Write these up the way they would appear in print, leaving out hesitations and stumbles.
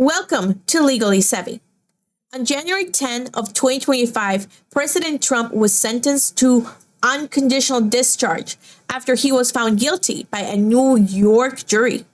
Welcome to Legally Sevvy. On January 10 of 2025, President Trump was sentenced to unconditional discharge after he was found guilty by a New York jury.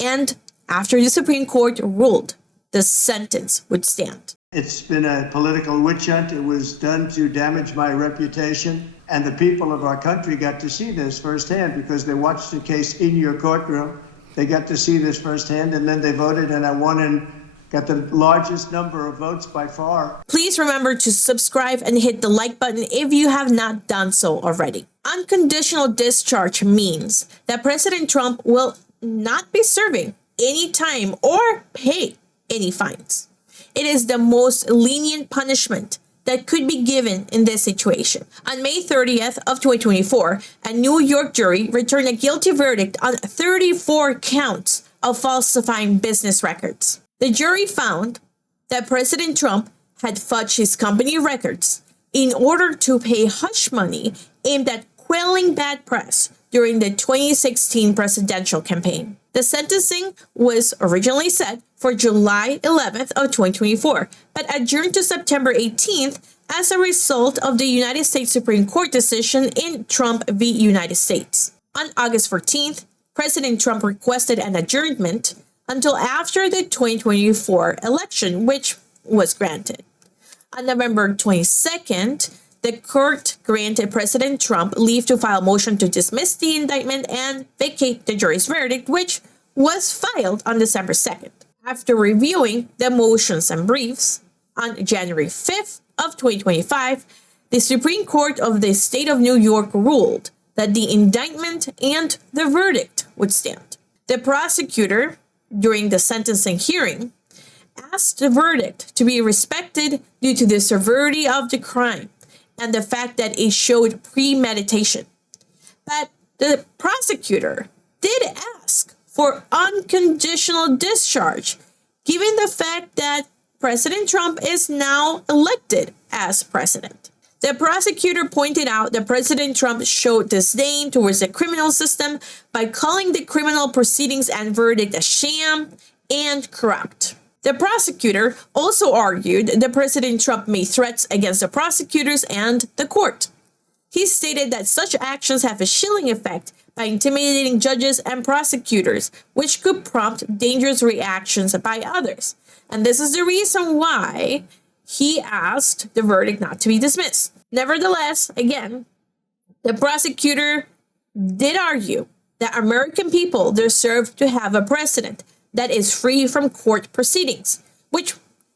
And after the Supreme Court ruled, the sentence would stand. It's been a political witch hunt. It was done to damage my reputation. And the people of our country got to see this firsthand because they watched the case in your courtroom. They got to see this firsthand, and then they voted, and I won and got the largest number of votes by far. Please remember to subscribe and hit the like button if you have not done so already. Unconditional discharge means that President Trump will not be serving any time or pay any fines. It is the most lenient punishment that could be given in this situation. On May 30th of 2024, a New York jury returned a guilty verdict on 34 counts of falsifying business records. The jury found that President Trump had fudged his company records in order to pay hush money aimed at quelling bad press during the 2016 presidential campaign. The sentencing was originally set for July 11th of 2024, but adjourned to September 18th as a result of the United States Supreme Court decision in Trump v. United States. On August 14th, President Trump requested an adjournment until after the 2024 election, which was granted. On November 22nd, the court granted President Trump leave to file a motion to dismiss the indictment and vacate the jury's verdict, which was filed on December 2nd. After reviewing the motions and briefs, on January 5th of 2025, the Supreme Court of the State of New York ruled that the indictment and the verdict would stand. The prosecutor, during the sentencing hearing, asked the verdict to be respected due to the severity of the crime and the fact that it showed premeditation. But the prosecutor did ask for unconditional discharge, given the fact that President Trump is now elected as president. The prosecutor pointed out that President Trump showed disdain towards the criminal system by calling the criminal proceedings and verdict a sham and corrupt. The prosecutor also argued that President Trump made threats against the prosecutors and the court. He stated that such actions have a chilling effect by intimidating judges and prosecutors, which could prompt dangerous reactions by others. And this is the reason why he asked the verdict not to be dismissed. Nevertheless, again, the prosecutor did argue that American people deserve to have a president that is free from court proceedings, which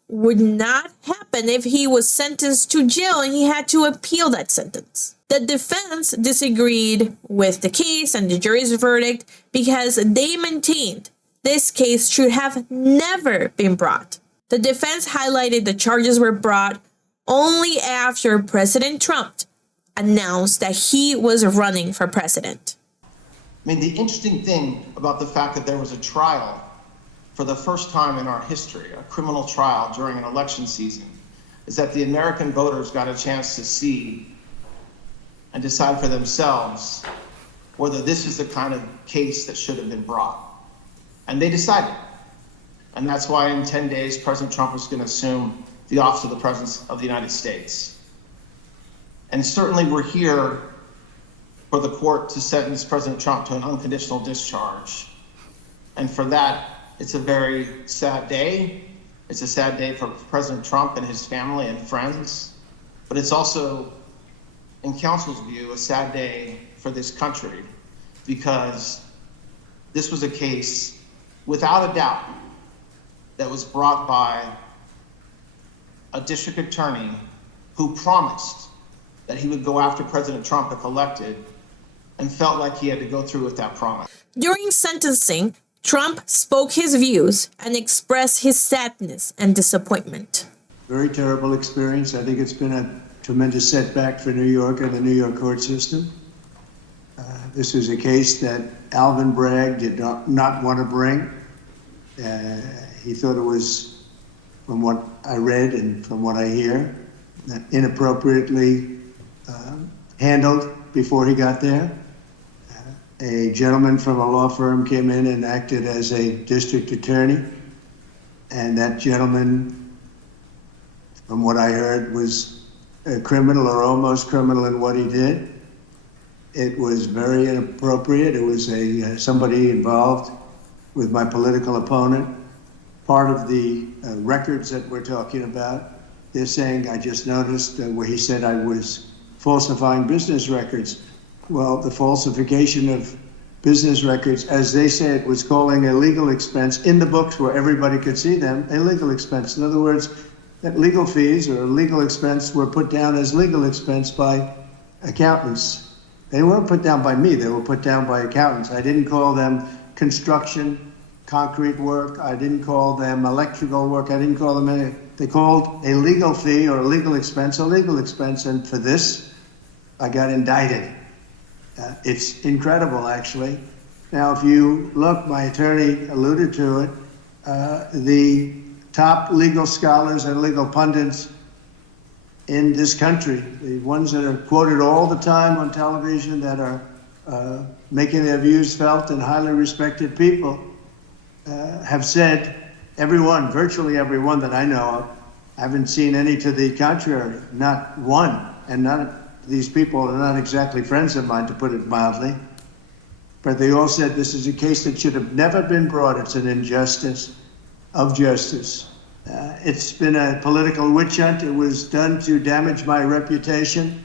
would not happen if he was sentenced to jail and he had to appeal that sentence. The defense disagreed with the case and the jury's verdict because they maintained this case should have never been brought. The defense highlighted the charges were brought only after President Trump announced that he was running for president. I mean, the interesting thing about the fact that there was a trial for the first time in our history, a criminal trial during an election season, is that the American voters got a chance to see and decide for themselves whether this is the kind of case that should have been brought. And they decided. And that's why in 10 days, President Trump is going to assume the office of the President of the United States. And certainly we're here for the court to sentence President Trump to an unconditional discharge. And for that, it's a very sad day. It's a sad day for President Trump and his family and friends. But it's also, in counsel's view, a sad day for this country because this was a case, without a doubt, that was brought by a district attorney who promised that he would go after President Trump if elected and felt like he had to go through with that promise. During sentencing, Trump spoke his views and expressed his sadness and disappointment. Very terrible experience. I think it's been a tremendous setback for New York and the New York court system. This is a case that Alvin Bragg did not want to bring. He thought it was, from what I read and from what I hear, inappropriately handled before he got there. A gentleman from a law firm came in and acted as a district attorney And that gentleman, from what I heard, was a criminal or almost criminal in what he did. It was very inappropriate. It was somebody involved with my political opponent. Part of the records that we're talking about, they're saying, I just noticed where he said I was falsifying business records. Well, the falsification of business records, as they say, it was calling a legal expense in the books where everybody could see them, a legal expense. In other words, that legal fees or legal expense were put down as legal expense by accountants. They weren't put down by me, they were put down by accountants. I didn't call them construction, concrete work, I didn't call them electrical work, I didn't call them any. They called a legal fee or a legal expense, and for this, I got indicted. It's incredible, actually. Now, if you look, my attorney alluded to it, the top legal scholars and legal pundits in this country, the ones that are quoted all the time on television, that are making their views felt and highly respected people, have said, everyone, virtually everyone that I know of, I haven't seen any to the contrary, not one, and these people are not exactly friends of mine, to put it mildly, but they all said this is a case that should have never been brought. It's an injustice of justice. It's been a political witch hunt. It was done to damage my reputation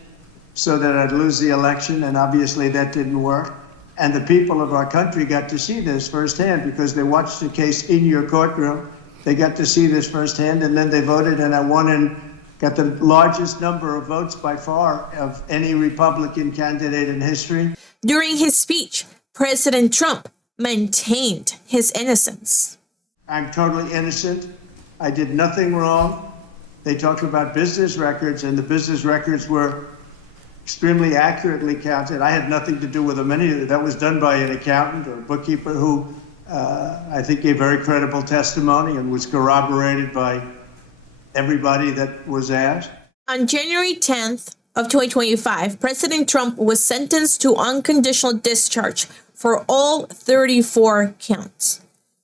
so that I'd lose the election, and obviously that didn't work. And the people of our country got to see this firsthand because they watched the case in your courtroom. They got to see this firsthand, and then they voted, and I won and got the largest number of votes by far of any Republican candidate in history. During his speech, President Trump maintained his innocence. I'm totally innocent. I did nothing wrong. They talked about business records, and the business records were extremely accurately counted. I had nothing to do with them. That was done by an accountant or a bookkeeper who I think gave very credible testimony and was corroborated by everybody that was asked. On January 10th of 2025, President Trump was sentenced to unconditional discharge for all 34 counts.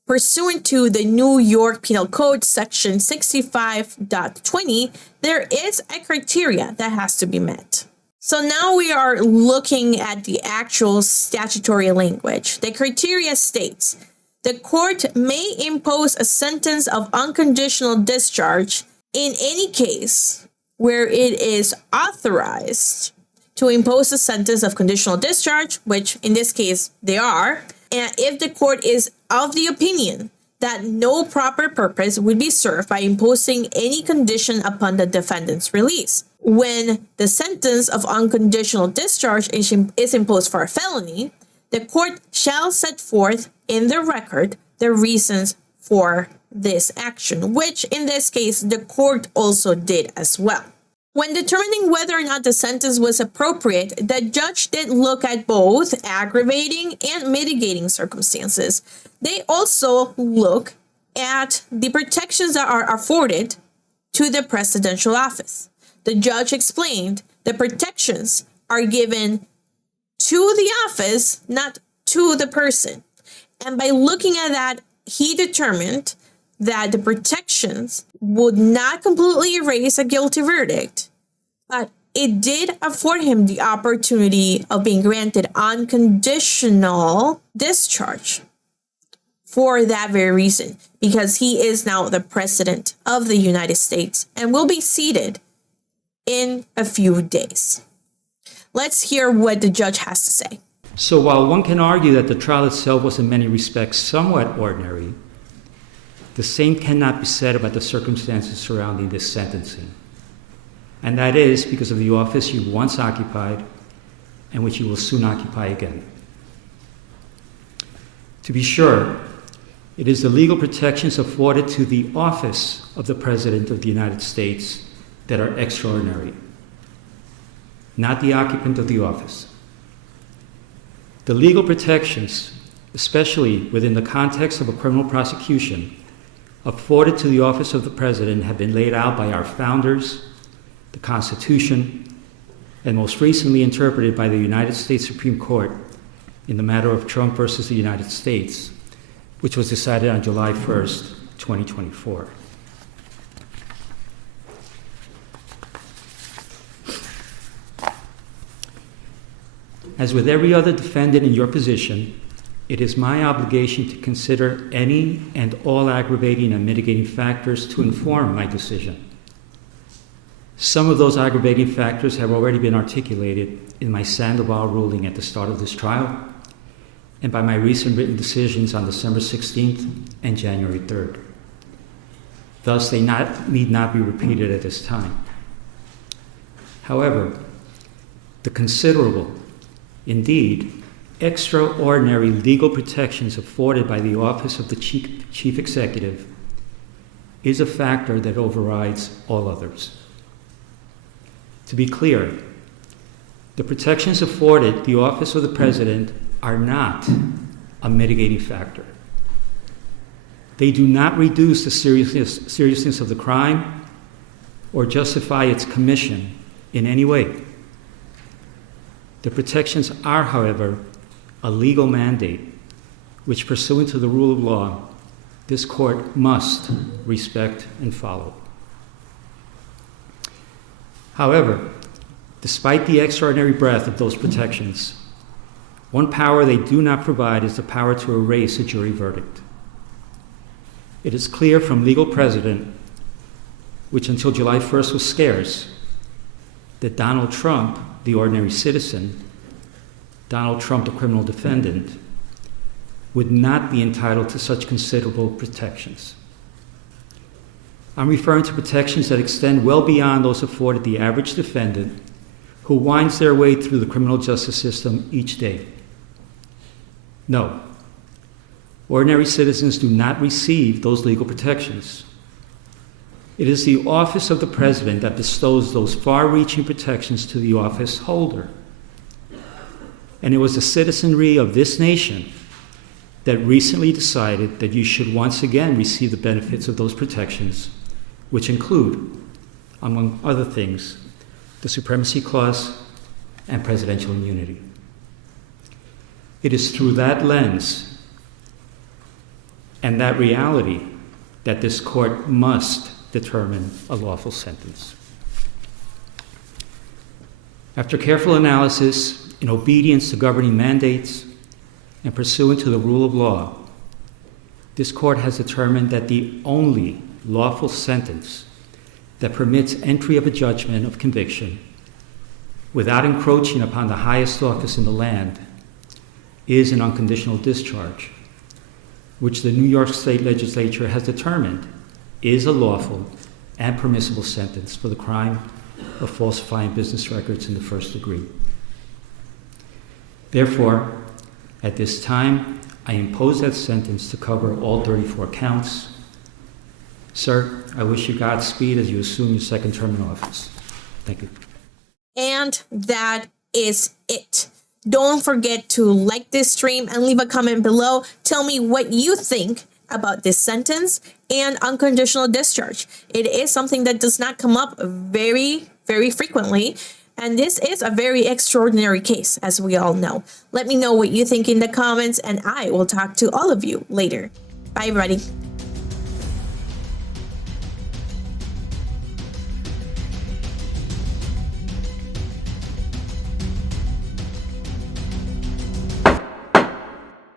Pursuant to the New York Penal Code Section 65.20, there is a criteria that has to be met. So now we are looking at the actual statutory language. The criteria states, the court may impose a sentence of unconditional discharge in any case where it is authorized to impose a sentence of conditional discharge, which in this case they are, and if the court is of the opinion that no proper purpose would be served by imposing any condition upon the defendant's release. When the sentence of unconditional discharge is imposed for a felony, the court shall set forth in the record the reasons for this action, which in this case the court also did as well. When determining whether or not the sentence was appropriate, the judge did look at both aggravating and mitigating circumstances. They also look at the protections that are afforded to the presidential office. The judge explained the protections are given to the office, not to the person. And by looking at that, he determined that the protections would not completely erase a guilty verdict, but it did afford him the opportunity of being granted unconditional discharge for that very reason, because he is now the president of the United States and will be seated in a few days. Let's hear what the judge has to say. So while one can argue that the trial itself was in many respects somewhat ordinary, the same cannot be said about the circumstances surrounding this sentencing. And that is because of the office you once occupied and which you will soon occupy again. To be sure, it is the legal protections afforded to the office of the President of the United States that are extraordinary, not the occupant of the office. The legal protections, especially within the context of a criminal prosecution, afforded to the office of the President have been laid out by our founders, the Constitution, and most recently interpreted by the United States Supreme Court in the matter of Trump versus the United States, which was decided on July 1st, 2024. As with every other defendant in your position, it is my obligation to consider any and all aggravating and mitigating factors to inform my decision. Some of those aggravating factors have already been articulated in my Sandoval ruling at the start of this trial and by my recent written decisions on December 16th and January 3rd. Thus, they need not be repeated at this time. However, the considerable, indeed, extraordinary legal protections afforded by the Office of the Chief Executive is a factor that overrides all others. To be clear, the protections afforded the Office of the President are not a mitigating factor. They do not reduce the seriousness of the crime or justify its commission in any way. The protections are, however, a legal mandate which, pursuant to the rule of law, this court must respect and follow. However, despite the extraordinary breadth of those protections, one power they do not provide is the power to erase a jury verdict. It is clear from legal precedent, which until July 1st was scarce, that Donald Trump, the ordinary citizen, Donald Trump, the criminal defendant, would not be entitled to such considerable protections. I'm referring to protections that extend well beyond those afforded the average defendant who winds their way through the criminal justice system each day. No, ordinary citizens do not receive those legal protections. It is the Office of the President that bestows those far-reaching protections to the office holder. And it was the citizenry of this nation that recently decided that you should once again receive the benefits of those protections, which include, among other things, the Supremacy Clause and presidential immunity. It is through that lens and that reality that this court must determine a lawful sentence. After careful analysis, in obedience to governing mandates, and pursuant to the rule of law, this court has determined that the only lawful sentence that permits entry of a judgment of conviction without encroaching upon the highest office in the land is an unconditional discharge, which the New York State Legislature has determined is a lawful and permissible sentence for the crime of falsifying business records in the first degree. Therefore, at this time, I impose that sentence to cover all 34 counts. Sir, I wish you Godspeed as you assume your second term in office. Thank you. And that is it. Don't forget to like this stream and leave a comment below. Tell me what you think about this sentence and unconditional discharge. It is something that does not come up very, very frequently. And this is a very extraordinary case, as we all know. Let me know what you think in the comments, and I will talk to all of you later. Bye, everybody.